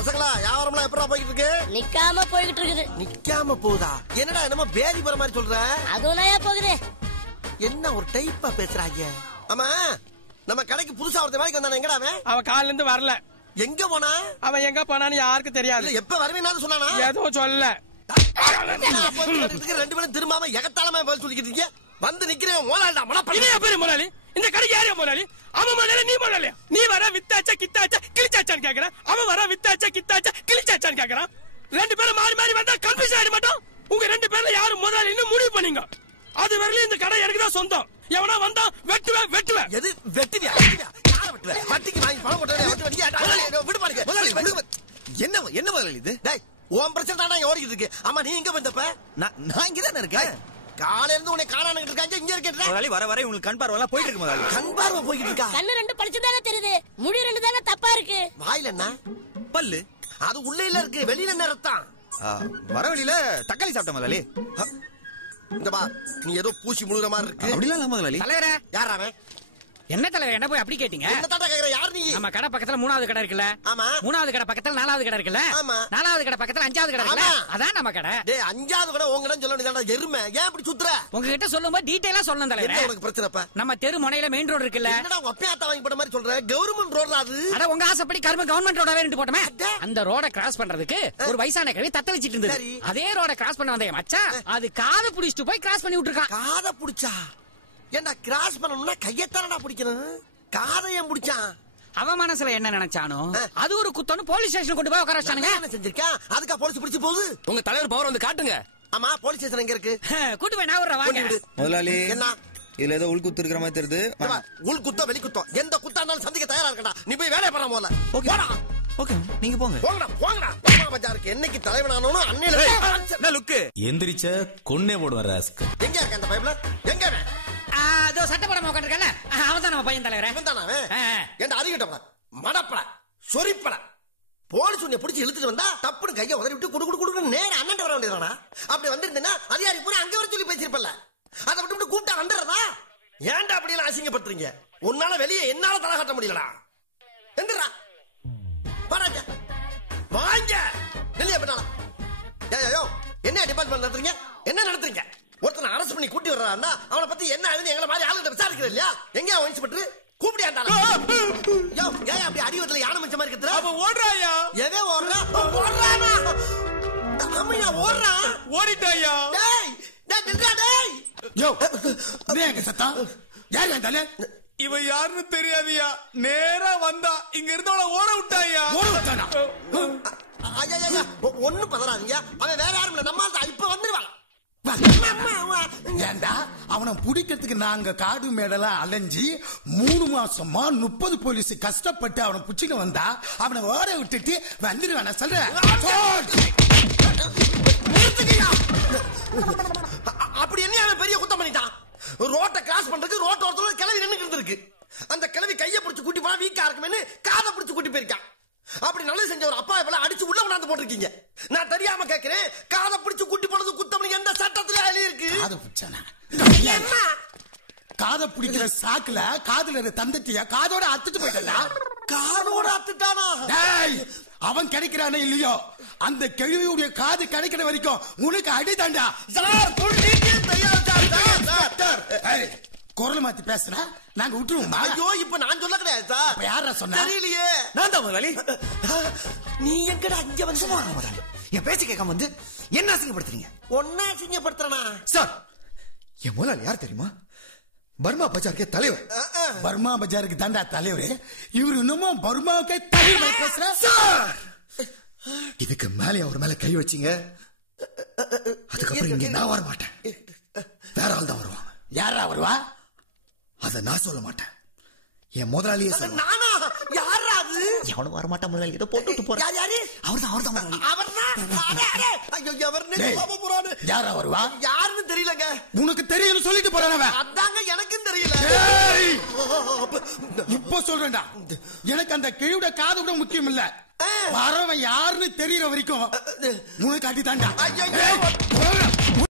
பசங்களா வியாபாரம்லாம் எப்படா போயிட்டு இருக்கு? நிக்காம போய்கிட்டு இருக்குது. நிக்காம போகுதா? என்னடா என்னமோ பேதி போற மாதிரி சொல்ற? அதுவும் போகுது. என்ன ஒரு டைப்பா பேசுறாங்க? ஆமா, நம்ம கடைக்கு புதுசா ஒருத்த வேலைக்கு வந்தானே, எங்கடா அவன்? அவன் காலையில இருந்து வரல. எங்க போனா? அவன் எங்க போனான்னு யாருக்கு தெரியாது. எப்ப வருவேன்னு சொன்னானா? எதுவும் சொல்ல. ரெண்டு பேரும் திரும்பாம எகத்தாளமா பதில் சொல்லிக்கிட்டு வந்து நிக்கிறேன். மோலாலிடா மனப்பள்ளி பெரிய முதலாளி. இந்த கடைக்கு யாரையா முதலாளி? அவன் முதலாளி, நீ முதலாளியா? நீ வர வித்தாச்சா கித்தாச்சா கிழிச்சாச்சான்னு கேக்குறான். அவன் வர வித்தாச்சா கித்தாச்சா கிழிச்சாச்சான்னு கேக்குறான். ரெண்டு பேரும் மாறி மாறி வந்தா கன்ஃபியூஸ் ஆயிட மாட்டோம்? உங்க ரெண்டு பேர்ல யாரு முதலாளின்னு முடிவு பண்ணீங்க. அது வரலையும் இந்த கடை எனக்கு தான் சொந்தம். எவனா வந்தா வெட்டுவேன் வெட்டுவேன். எது வெட்டுவியா? யார வெட்டுவேன்? வட்டிக்கு வாங்கி பணம் போட்டு விடு பாருங்க. என்ன என்ன முதலாளி இது? டேய், உன் பிரச்சனை தானே ஓடிக்கிட்டு இருக்கு. ஆமா, நீ எங்க வந்தப்ப? நான் இங்க தானே இருக்கேன். காலையில இருந்து உன்னை காணான்னு இருக்காங்க. இங்க இருக்கேன் முதலாளி. வர வர உங்களுக்கு கண் பார்வை போயிட்டு இருக்கு முதலாளி. கண் பார்வை போயிட்டு இருக்கா? கண்ணு ரெண்டு பளிச்சுதானே தெரியுது, முடி ரெண்டு தானே தப்பா இருக்கு. வாயில என்ன? பல்லு. அது உள்ள இல்ல இருக்கு, வெளியில என்ன ரத்தம்? வர வழியில தக்காளி சாப்பிட்ட முதலாளி. இந்த பா, நீ ஏதோ பூசி முழுகிற மாதிரி இருக்கு. அப்படிலாம் இல்ல முதலாளி. தலைவரே, யாரா அவன்? என்ன தலைவர் என்ன போய் அப்படி கேட்டீங்க? என்ன தாத்தா கேக்குற? யார் நீ? நம்ம கடை பக்கத்துல 3வது கடை இருக்குல்ல? ஆமா. 3வது கடை பக்கத்துல 4வது கடை இருக்குல்ல? ஆமா. 4வது கடை பக்கத்துல 5வது கடை இருக்குல்ல? அதான் நம்ம கடை. டேய், 5வது கடை உங்க கடை சொல்ல வேண்டியதாடா எருமை. ஏன் இப்படி சுத்துற? உங்ககிட்ட சொல்லும்போது டீடைலா சொல்லணும் தலைவரே. என்ன உனக்கு பிரச்சனைப்பா? நம்ம தெரு முனையில மெயின் ரோடு இருக்குல்ல? என்னடா உங்க அப்பையாத்தா வாங்கி போட்ட மாதிரி சொல்ற? கவர்மெண்ட் ரோட்ல அது. அட உங்க ஆசைப்படி கவர்மெண்ட் ரோட வேற போட்டோமே. அந்த ரோட கிராஸ் பண்றதுக்கு ஒரு வயசான கிழவி தத்த வச்சிட்டு இருந்தது. அதே ரோட கிராஸ் பண்ண வந்தே மச்சான் அது காதை புடிச்சிட்டு போய் கிராஸ் பண்ணி விட்டுருக்கான். காதை புடிச்சா? ஏண்டா கிராஸ் பண்ணணும்னா கையத்தானடா பிடிக்கணும், காதையம் புடிச்சான். அவன் மனசுல என்ன நினைச்சானோ அது ஒரு குத்தன்னு போலீஸ் ஸ்டேஷன் கொண்டு போய் உட்கார வச்சானுங்க. என்ன செஞ்சிருக்கா? அதுக்கா போலீஸ் பிடிச்சு போகுது? உங்க தலைவர் பவர் வந்து காட்டுங்க. ஆமா, போலீஸ் ஸ்டேஷன் எங்க இருக்கு? கூட்டு போய் நான் வாங்க. முதலாளி, என்ன இதுல ஏதோ உள்குத்து இருக்கிற மாதிரி தெரியுது. உள் குத்தம் வெளி குத்தம் எந்த குத்தா இருந்தாலும் சந்திக்க தயாரா இருக்கடா. நீ போய் வேலைய பண்ண போல. ஓகேடா. ஓகே, நீங்க போங்க. போங்கடா போங்கடா. பஜாருக்கு என்னைக்கு தலைவனானோ அன்னையில என்ன லுக்கு எந்திரிச்ச கொன்னே போடுவார் ராஸ்க். எங்க இருக்க அந்த பைப்ல? எங்க அவன்? அதோ சட்டப்படம் உட்காந்துருக்கல, அவன் தான் நம்ம பையன் தலைவரே. இவன் தானே அவன்? ஏண்டா அறிவிட்டப்பட மடப்பட சொரிப்பட போலீஸ் உன்னை பிடிச்சி இழுத்துட்டு வந்தா தப்புன்னு கையை உதறி விட்டு குடு குடு குடுன்னு நேர அண்ணன் வர வேண்டியதானா? அப்படி வந்திருந்தேன்னா அதிகாரி பூரா அங்க வர சொல்லி பேசிருப்பல. அதை விட்டு கூப்பிட்டா வந்துடுறதா? ஏன்டா அப்படி எல்லாம் அசிங்கப்படுத்துறீங்க? உன்னால வெளியே என்னால தலை காட்ட முடியலடா. எந்திரா பாராஜ வாங்க வெளியே பண்ணலாம். ஏயோ என்ன டிபார்ட்மெண்ட் நடத்துறீங்க? என்ன நடத்துறீங்க? ஒருத்தனை அரசு பண்ணி கூட்டி வர்றான்னா அவனை பத்தி என்ன ஆகுதுன்னு எங்களை மாதிரி ஆளுகிட்ட விசாரிக்கிறது இல்லையா? எங்க அவன் இன்ஸ்பெக்டர் கூப்பிடியாண்டால? யோ ஏன் அப்படி அடிவத்துல யானை மச்ச மாதிரி கத்துற? அவன் ஓடுறாயா? எவே ஓடுறா? ஓடுறானா? அம்மையா ஓடுறா? ஓடிட்டாயா? டேய் டேய் நில்றா டேய். யோ நீங்க சத்தம் யார் வந்தாலே? இவன் யாருன்னு தெரியாதியா? நேரா வந்தா இங்க இருந்தவள ஓட விட்டாயா? ஓட விட்டானா? ஐயா ஒண்ணு பதறாதீங்க. அவன் வேற யாரும் இல்ல, நம்ம இப்ப வந்துருவான். ஏண்டா அவனை பிடிக்கிறதுக்கு நாங்க காடு மேடெல்லாம் அலைஞ்சி 3 மாசமா 30 போலீஸ் கஷ்டப்பட்டு அவனை பிடிச்சிட்டு வந்தா அவனை ஓட விட்டுட்டு வந்துருவான சொல்ற? அப்படி என்ன அவன் பெரிய குத்தம் பண்ணிட்டான்? ரோட்டை கிராஸ் பண்றதுக்கு ரோட் ஓரத்துல கிளவி நின்று இருந்திருக்கு. அந்த கிளவி கையை பிடிச்சு கூட்டி போனா வீக்கா இருக்குமே காதை பிடிச்சு கூட்டி போயிருக்கான். அப்படி நல்லது செஞ்ச ஒரு அப்பா இப்ப அடிச்சு உள்ள கொண்டாந்து போட்டிருக்கீங்க. நான் தெரியாம கேட்கிறேன், காதை பிடிச்சு கூட்டி போனது குத்தம் எந்த சட்டத்துல எழுதி இருக்கு? காதை பிடிச்சானா? காதை பிடிக்கிற சாக்குல காதுல தந்தட்டியா காதோட அத்துட்டு போயிட்டா? காதோட அத்துட்டானா? அவன் கிடைக்கிறானே இல்லையோ அந்த கேள்வியுடைய காது கிடைக்கிற வரைக்கும் உனக்கு அடிதாண்டா. குரல் மாத்தி பேசுறா நாங்க விட்டுருவோம். ஐயோ இப்ப நான் சொல்ல கிடையாது சார். யாரா சொன்னா? தெரியலையே. நான் தான் முதலாளி. நீ எங்கடா இங்க வந்து முதலாளி என் பேச்சு கேட்காம வந்து என்ன அசிங்கப்படுத்துறீங்க? ஒன்னா அசிங்கப்படுத்துறனா? சார், என் முதலாளி யார் தெரியுமா? பர்மா பஜாருக்கு தலைவர். பர்மா பஜாருக்கு தாண்டா தலைவர். இவரு இன்னமும் பர்மாவுக்கே தலைவர் பேசுற. இதுக்கு மேலே அவர் மேல கை வச்சீங்க, அதுக்கப்புறம் இங்க நான் வர மாட்டேன், வேற ஆள் தான் வருவாங்க. யாரா வருவா? அத நான் சொல்ல மாட்டேன், என் முதலாளியே சொல்ல. நானா? யாரா அது? எவனும் வர மாட்டான் முதலாளி, இதை போட்டு போற. யாரு? அவர்தான் முதலாளி. யாரா வருவா? யாருன்னு தெரியலங்க. உனக்கு தெரியும் சொல்லிட்டு போறானவ. அதாங்க எனக்கும் தெரியல. இப்ப சொல்றேன்டா, எனக்கு அந்த கிழியோட காது கூட முக்கியம் இல்ல, வரவன் யாருன்னு தெரியற வரைக்கும் உனக்கு அடி தாண்டா.